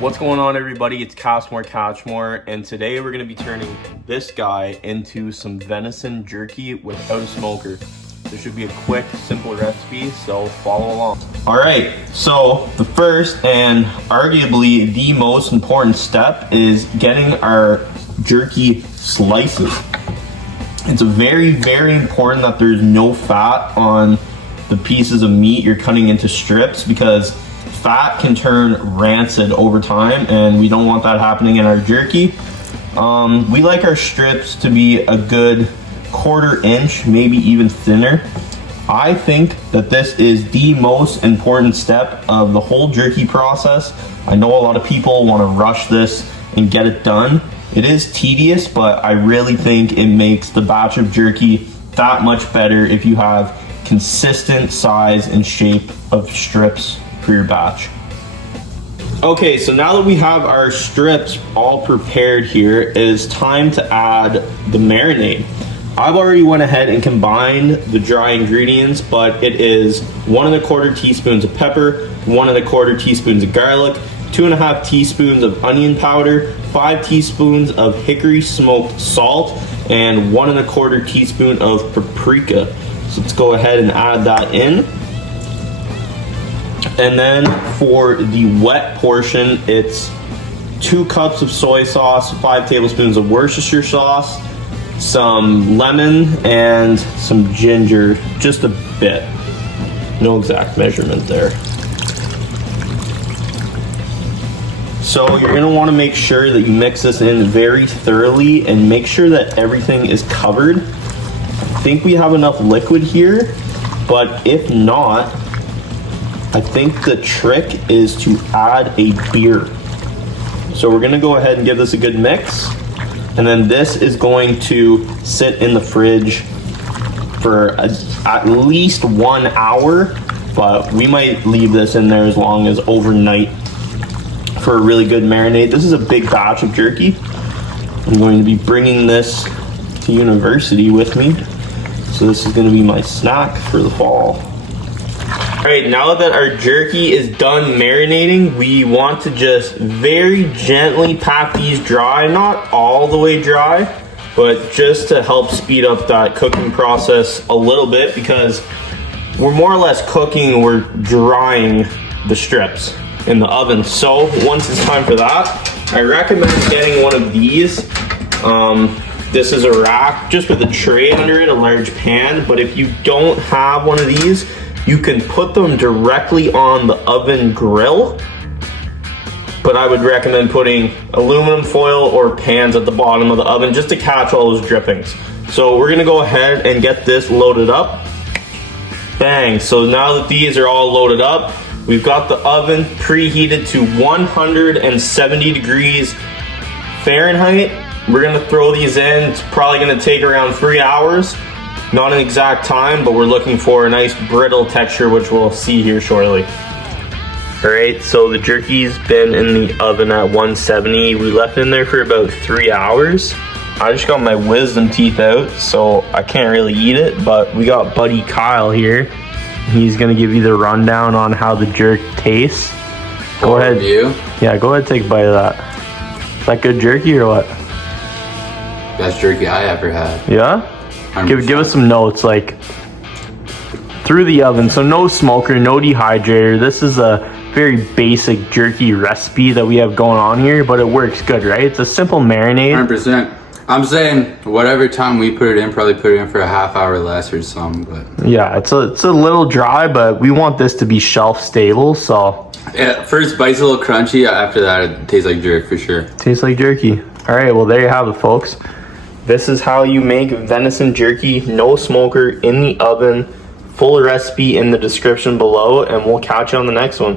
What's going on, everybody? It's Catchmore, and today we're going to be turning this guy into some venison jerky without a smoker. This should be a quick, simple recipe, so follow along. Alright, so the first and arguably the most important step is getting our jerky slices. It's very, very important that there's no fat on the pieces of meat you're cutting into strips, because fat can turn rancid over time and we don't want that happening in our jerky. We like our strips to be a good 1/4 inch, maybe even thinner. I think that this is the most important step of the whole jerky process. I know a lot of people want to rush this and get it done. It is tedious, but I really think it makes the batch of jerky that much better if you have consistent size and shape of strips for your batch. Okay, so now that we have our strips all prepared here, it is time to add the marinade. I've already went ahead and combined the dry ingredients, but it is 1 1/4 teaspoons of pepper, 1 1/4 teaspoons of garlic, 2 1/2 teaspoons of onion powder, 5 teaspoons of hickory smoked salt, and 1 1/4 teaspoon of paprika. So let's go ahead and add that in. And then for the wet portion, it's 2 cups of soy sauce, 5 tablespoons of Worcestershire sauce, some lemon, and some ginger, just a bit. No exact measurement there. So you're gonna wanna make sure that you mix this in very thoroughly and make sure that everything is covered. I think we have enough liquid here, but if not, I think the trick is to add a beer. So we're gonna go ahead and give this a good mix. And then this is going to sit in the fridge for at least 1 hour, but we might leave this in there as long as overnight for a really good marinade. This is a big batch of jerky. I'm going to be bringing this to university with me. So this is gonna be my snack for the fall. All right, now that our jerky is done marinating, we want to just very gently pat these dry, not all the way dry, but just to help speed up that cooking process a little bit, because we're more or less cooking, we're drying the strips in the oven. So once it's time for that, I recommend getting one of these. This is a rack just with a tray under it, a large pan, but if you don't have one of these, you can put them directly on the oven grill, but I would recommend putting aluminum foil or pans at the bottom of the oven just to catch all those drippings. So we're gonna go ahead and get this loaded up. Bang, so now that these are all loaded up, we've got the oven preheated to 170 degrees Fahrenheit. We're gonna throw these in. It's probably gonna take around 3 hours. Not an exact time, but we're looking for a nice brittle texture, which we'll see here shortly. All right, so the jerky's been in the oven at 170. We left it in there for about 3 hours. I just got my wisdom teeth out, so I can't really eat it, but we got buddy Kyle here. He's gonna give you the rundown on how the jerk tastes. Go ahead. Yeah, go ahead, take a bite of that. Is that good jerky or what? Best jerky I ever had. Yeah? Give us some notes, like through the oven. So no smoker, no dehydrator. This is a very basic jerky recipe that we have going on here, but it works good, right? It's a simple marinade. 100%. I'm saying whatever time we put it in, probably put it in for a half hour less or something. But yeah, it's a little dry, but we want this to be shelf stable. So yeah, first bite's a little crunchy. After that, it tastes like jerk for sure. Tastes like jerky. All right, well there you have it, folks. This is how you make venison jerky, no smoker, in the oven. Full recipe in the description below, and we'll catch you on the next one.